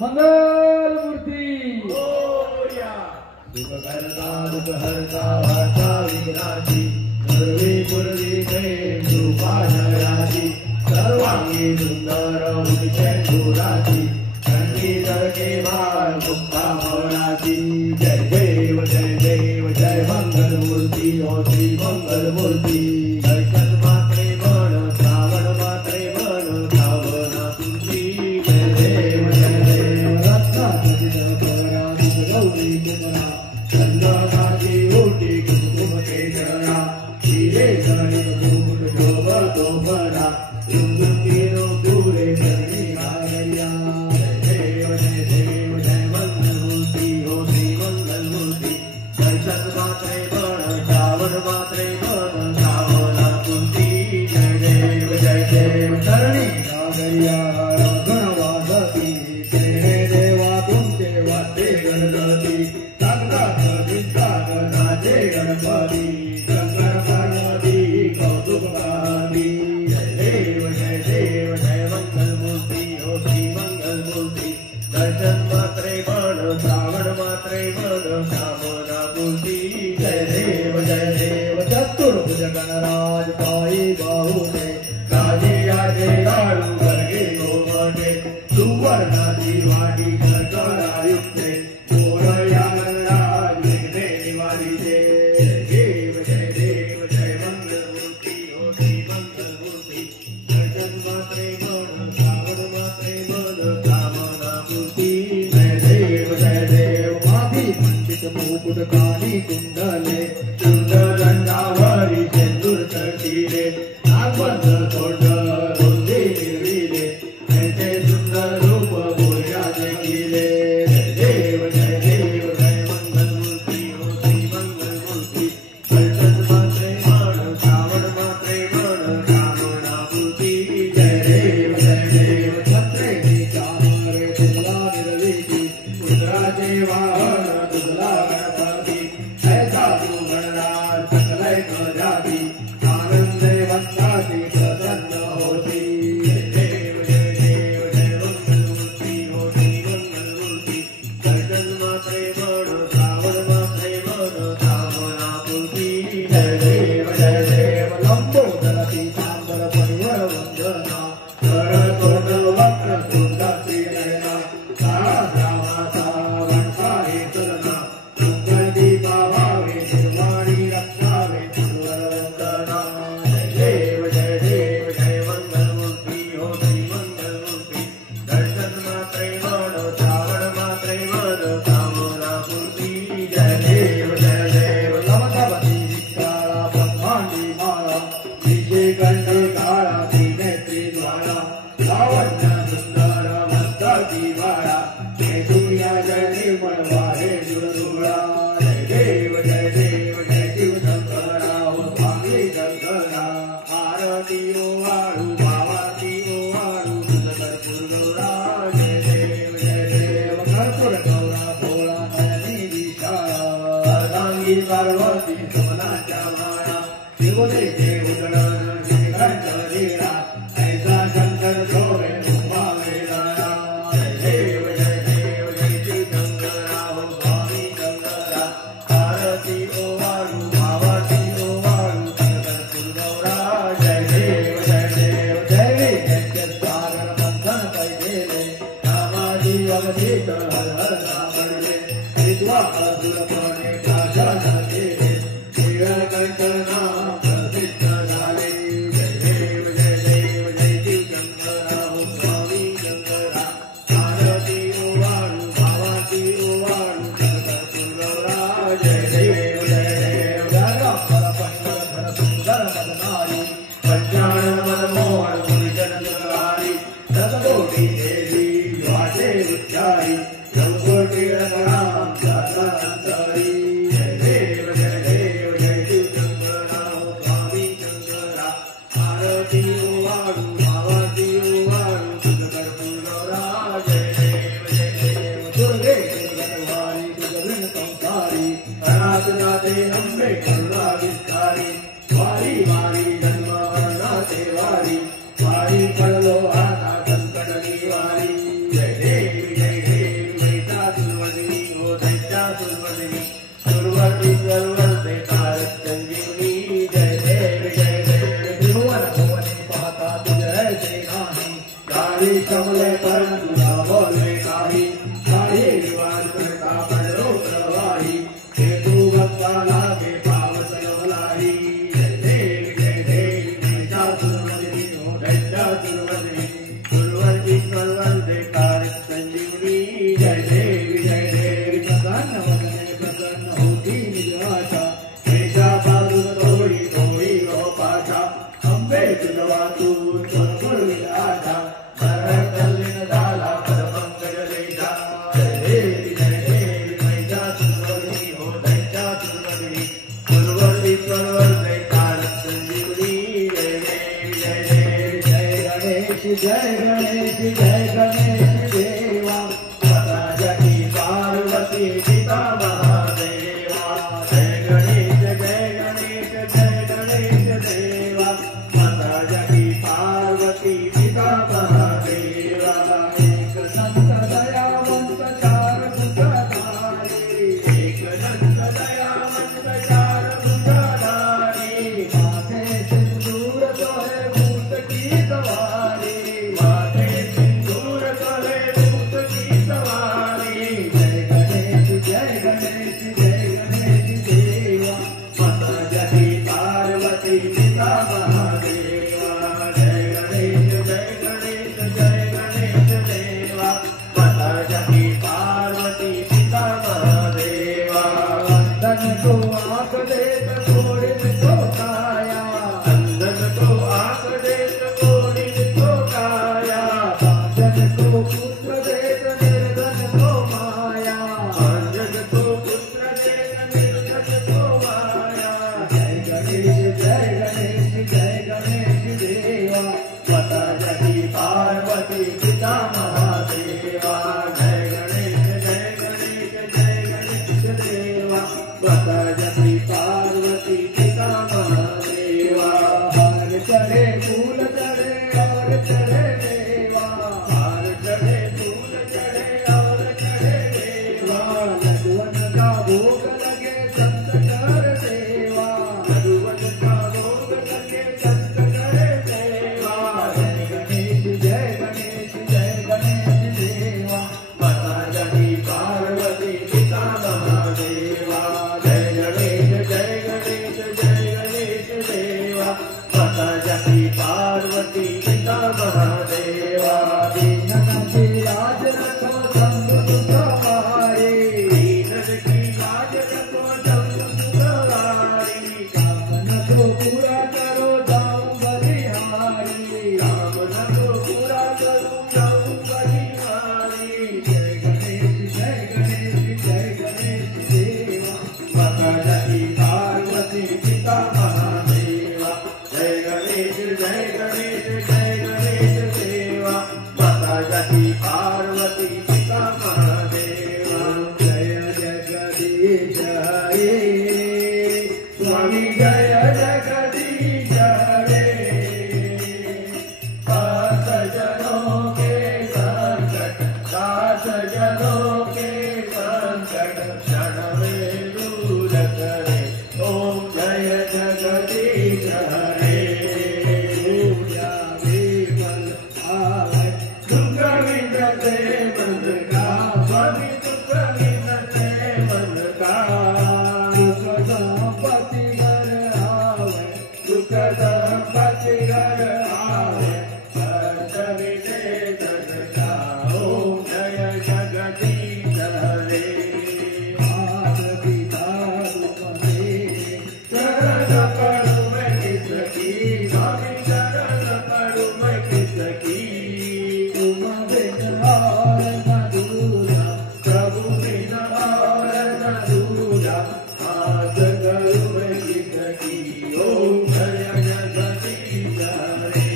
मंगल मूर्ती दुख करता दुख हरता वार्ता विघ्नाची सर्वे पूर्वी प्रेम कृपा जयाची सर्वांगी सुंदर उदिते सुराची कंठी तळके माळ मुक्ता मौलाची जय देव जय मंगल मूर्ती हो श्री मंगल मूर्ती दर्शन मात्रे मन श्रावण मात्रे मन श्रावणा तुमची जय देव रत्नाची करा गौरी कुमरा चंद्रमाची ओटी कुमकुम केशरा हिरे गणित मुकुट शोभतो बरा सुंदर दूरे करणी गायल्या जय देव जय मंगल मूर्ती हो श्री मंगल मूर्ती दर्शन मात्रे मन श्रावण मात्रे मन श्रावणा मूर्ती जय देव करणी गायल्या गणवासती तेरे देवा तुमचे वाटे गणपती गणपती शंकर पार्वती कौतुक पार्वती जय देव जय मंगल मूर्ती हो श्री मंगल मूर्ती दर्शन मात्रे मन श्रावण मात्रे मन श्रावणा मूर्ती जय देव चतुर्भुज गणराज पायी बाहुने राजे राजे लाडू गर्गे गोमटे सुवर्णाची वाटी कर्करायुक्ते मोरया गणराज विघ्ने निवारिते जय देव जय मंगल मूर्ती हो श्री मंगल मूर्ती दर्शन मात्रे मन श्रावण मात्रे मन श्रावणा मूर्ती जय देव माथी पंडित मुकुट कानी कुंडले सुंदर दंडावरी सिंदूर चढिले नागवंत तोंड रुंदी निर्विले ऐसे सुंदर रूप बोलण्याचे केले जय देव जय मंगल मूर्ती हो श्री मंगल मूर्ती दर्शन मात्रे मन श्रावण मात्रे मन श्रावणा मूर्ती जय देव छत्रे चामरे तुला निर्विकी रुद्राचे वाहन तुला गणपती ऐसा तू गणराज सकलय जाती आनंद वंताची प्रसन्न होती जय देव जय मंगल मूर्ती हो श्री मंगल मूर्ती दर्शन मात्रे मन श्रावण मात्रे मन श्रावणा मूर्ती जय देव लंबोदर पीतांबर परिवर वंदना कर तोंड वक्र सुंदर नयना रामाचा वंशारी तुलना सुंदरी भावावे निर्वाणी रक्षावे सुंदर वंदना जय देव जय मंगल मूर्ती हो श्री मंगल मूर्ती दर्शन मात्रे मन श्रावण मात्रे मन श्रावणा मूर्ती जय देव लवधवती विकारा ब्रह्मांडी माळा विजय कंठे काळा त्रिनेत्री द्वारा लावण्य सुंदर मस्तकी बाळा केतुया जय निर्मळ वाहे जुळजुळा जय देव जय शिवशंकरा हो स्वामी शंकरा आरती ओ वाळू भावाती ओ वाळू कर्पूर गौरा जय देव कर्पूर गौरा भोळा नयनी विशाळा अर्धांगी पार्वती सोनाच्या माळा शिवने उदळण श्रीकंठ लीला ऐसा शंकर शोभे उभावे लळा जय देव शिवशंकरा हो स्वामी शंकरा आरती ओ वाळू भावाती ओ वाळू कर्पूर गौरा जय देव जय सागर बंधन कैले रामाजी अवधीत हर हर सापडले विद्वा असुरपणे प्राशन केले नीळकंठ नाम प्रसिद्ध झाले जय देव शिवशंकरा हो स्वामी शंकरा आरती ओ वाळू भावाती ओ वाळू कर्पूर गौरा जय देव पंचर सुंदर मदनारी पंचानन मनमोहन मुनिजन जगहारी सतकोटी देवी वाटे उच्चारी चौकोटी रंगराम अंतरी सजनों के संकट क्षण में दूर करे। ओम जय जगदीश हरे। पूजा विमल आवे दुख विनते मन का, स्वामी दुख विनते मन का। दुख संपत्ति घर आवे, दुख संपत्ति घर आवे, हर्ष विजय धन का। ओम जय जगदीश हरे। मात पिता दुख में शरण पड़ूं मैं किसकी, स्वामी शरण पड़ूं मैं किसकी। तुम बिन और न दूजा, प्रभु बिन और न दूजा, आस करूं मैं किसकी। ओम जय जगदीश हरे।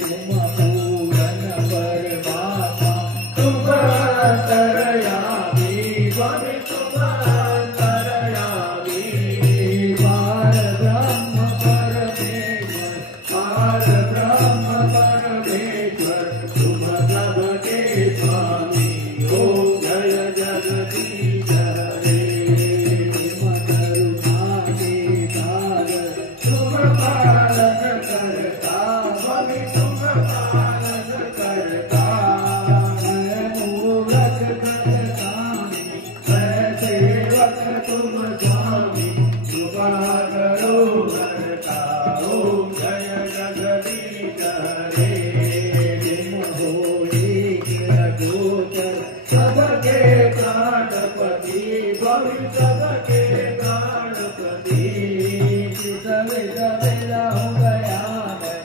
तुम पूरन परमात्मा, तुम अंतर्यामी, स्वामी तुम अंतर्यामी। पार ब्रह्म परमेश्वर, पार ब्रह्म परमेश्वर, तुम सबके स्वामी। ओम जय जगदीश हरे। तुम करुणा के सागर, तुम पालन करता, स्वामी तुम पालन करता। मैं मूरख करतानी, मैं सेवक तुम स्वामी, कृपा करो करता। ओम जय जगदीश हरे। तुम हो एक अगोचर, सबके प्राणपति, स्वामी सबके प्राणपति। सवेरा हो गया मैं,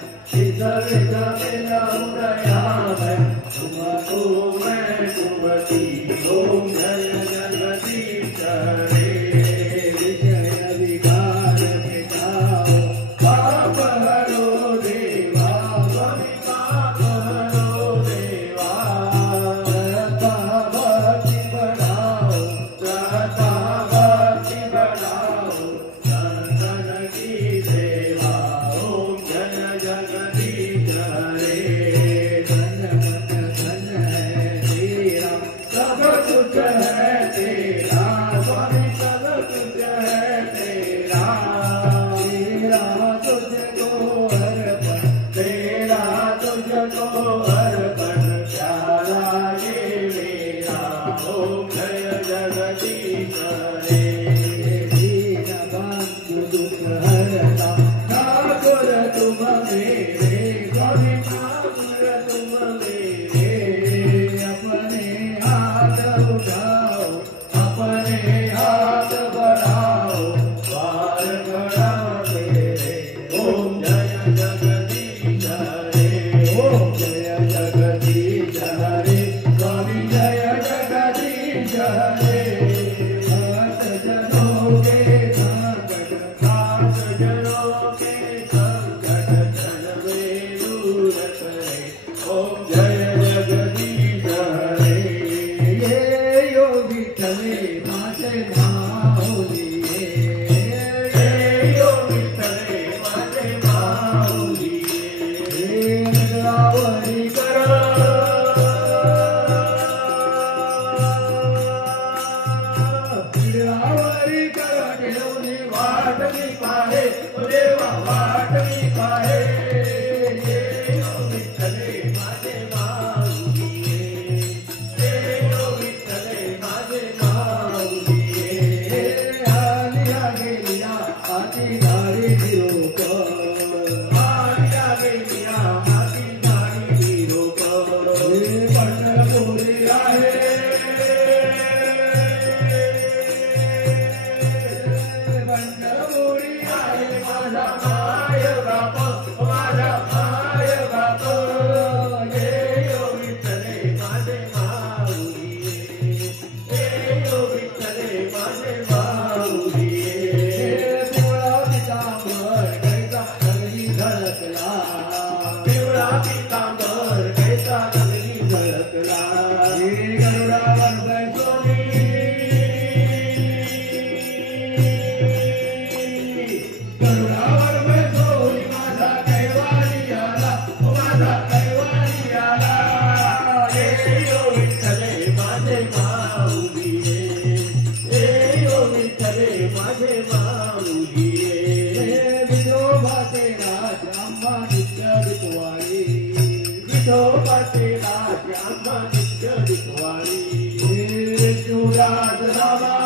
सवेरा हो गया मैं, तुमको मैं कुमती। ओम जय जगदीश हरे। विषय विकार मिटाओ, पाप हरो देवा, स्वामी पाप हरो देवा। श्रद्धा भक्ति बढ़ाओ, श्रद्धा भक्ति बढ़ाओ, संतन की सेवा। ओम जय जगदीश हरे। धन मन धन है तेरा, सब कुछ है तेरा, स्वामी सब कुछ है तेरा। तेरा तुझको अर्पण, तेरा तुझको अर्पण, प्यारा ये मेरा। ओम जय जगदीश हरे। दीन बंधु दुख हरता, ठाकुर तुम मेरे, स्वामी ठाकुर तुम मेरे। अपने हाथ उठाओ, अपने हाथ बढ़ाओ, द्वार खड़ा तेरे। ओम जय जगदीश हरे। ओम जय जगदीश हरे, स्वामी जय जगदीश हरे। भक्त जनों के संकट, दास जनों के संकट, क्षण में दूर करे। ओम जय जगदीश हरे। ये माझे माऊली ओ विठ्ठले माझे माऊली विठोबाचे राज आंबा नित्य दिपवाळी विठोबाचे राज आंबा नित्य दिपवाळी विष्णुदास बाबा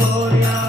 Moria,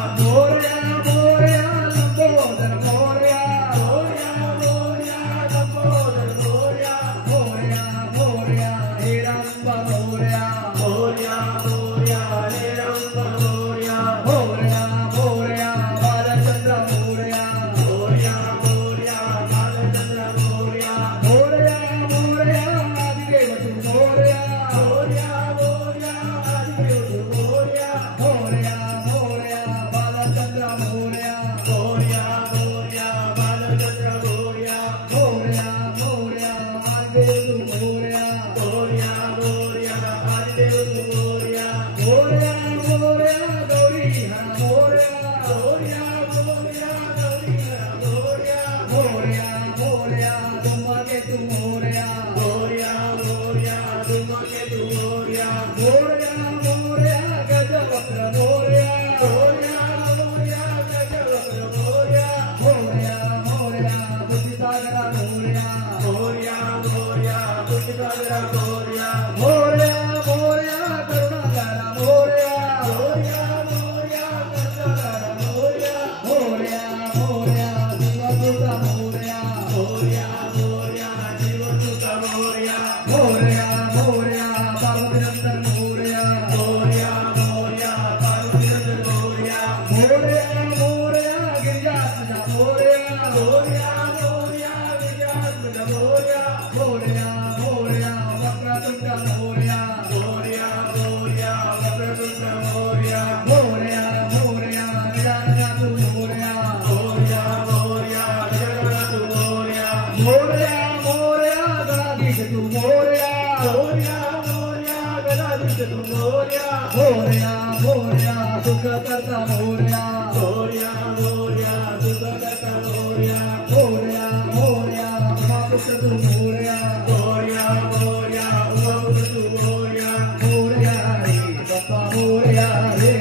सुख करता मोरया मोरया मोरया सुख करता मोरया मोरया मोरया महापुत्र तू मोरया मोरया मोरया उमापुत्र तू मोरया मोरया रे बाप्पा मोरया रे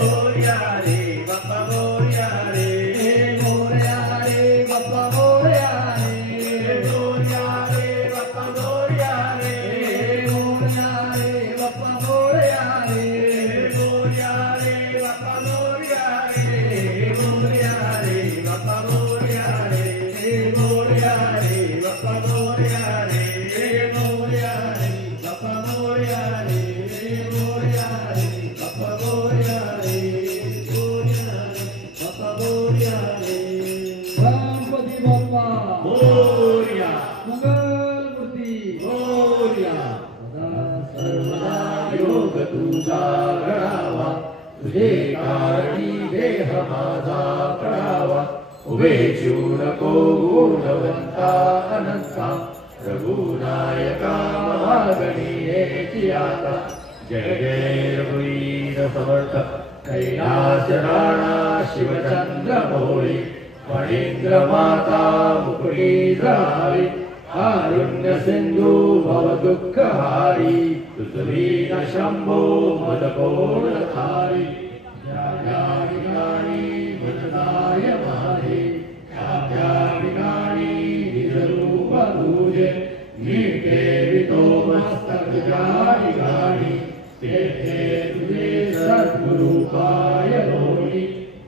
मोरया रे बाप्पा मोरया रे मोरया रे बाप्पा मोरया रे मोरया रे बाप्पा मोरया रे मोरया रे बाप्पा मोरया रे मोरया रे बाप्पा मोरया रे मोरया रे बाप्पा मोरया रे मोरया रे बाप्पा मोरया रे मोरया रे बाप्पा मोरया रे मोरया रे बाप्पा मोरया रे मोरया रे बाप्पा मोरया रे गणपती बाप्पा मोरया मंगलमूर्ती मोरया सर्वदा योग तुझा घडावा तुझे कारणी देह माझा कळावा उभे शिव नको गुणवंता अनंता रघुनायका महागणेची आता जय जय रघुवीर समर्थ कैलास राणा शिवचंद्र मोळी फणींद्र माता मुकुळी जावी कारुण्य सिंधू भव दुःख हारी तुझवीन शंभो मदकोण थारी ज्या ठिकाणी मनदाय मारे त्या ठिकाणी निजरूप तुझे नीटे वितो मस्तक जाई गाडी तेथे तुझे सद्गुरु पाय लोणी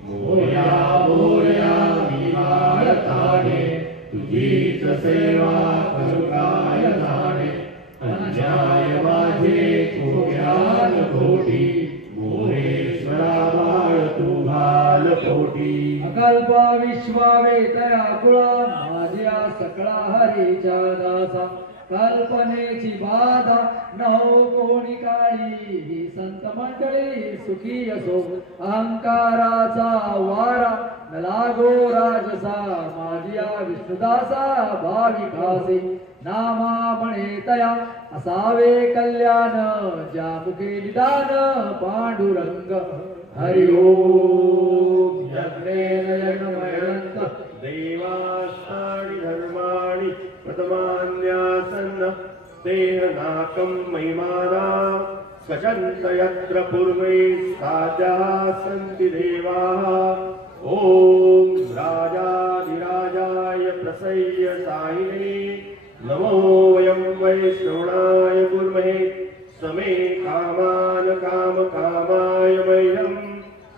मोरया मोरया मी बाळताने तुझीच सेवा करू काय जाणे अन्याय माझे कोट्यान कोटी मोरेश्वरा बाळ तू घाल पोटी अकल्प विश्वावेतया कुळा माझ्या सकळा हरीच्या दासा कल्पनेची बाधा न हो कोणी काळी ही संत मंडळी सुखी असो अहंकाराचा वारा न लागो राजसा माझ्या विष्णुदासा भाविकासे नामा म्हणे तया असावे कल्याण ज्या मुखे निदान पांडुरंग हरि ओम यज्ञेन यज्ञमयंत देवास्तानि धर्माणि प्रथमान्यासन्न तेन नाकं महिमाना सचन्त यत्र पूर्वे साध्याः सन्ति देवाः ॐ राजाधिराजाय प्रसह्य साहिने नमो वयं वैष्णवाय कुर्महे समे कामान् कामकामाय मह्यं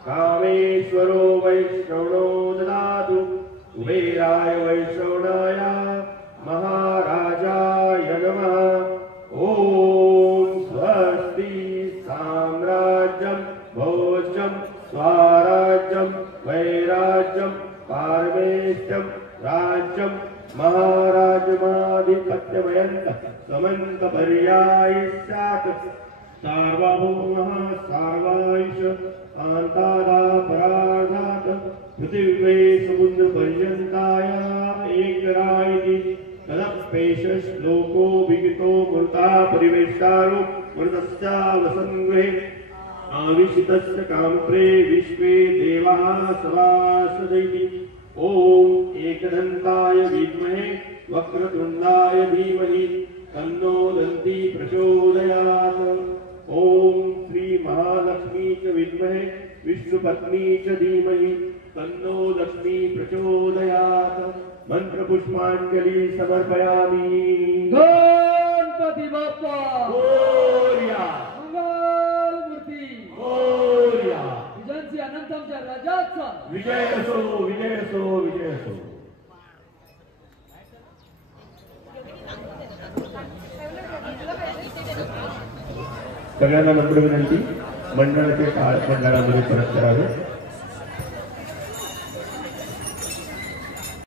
कामेश्वरो वैष्णवो ददातु कुबेराय वैष्णवाय महाराजाय नमः ॐ स्वस्ति साम्राज्यं भोज्यं स्वराज्यं वैराज्यं पारमेष्ठ्यं राज्यं महाराजमाधिपत्यमयन्त समन्तपर्यायि स्यात् सार्वभौमः सार्वायुष आन्तादापराधात् पृथिवे समुद्रपर्यन्ताय एकरायिति तदप्येष श्लोको विगितो मृता परिवेष्टारो मृतस्यावसङ्गृहे आविशितस्य कामप्रे विश्वे देवाः सभासदैति ॐ एकदन्ताय विद्महे वक्रतुण्डाय धीमहि तन्नो दन्ती प्रचोदयात् ॐ श्री महालक्ष्मी च विद्महे विष्णुपत्नी च धीमहि तन्नो लक्ष्मी प्रचोदयात् मंत्रपुष्पांजलि समर्पयामि। गणपती बाप्पा मोरया मंगलमूर्ती मोरया विजयांची अनंत आमच्या राजाचा विजय असो विजय असो विजय असो। सगळ्यांना नम्र विनंती मंडळाचे मंडळामध्ये परत करावे।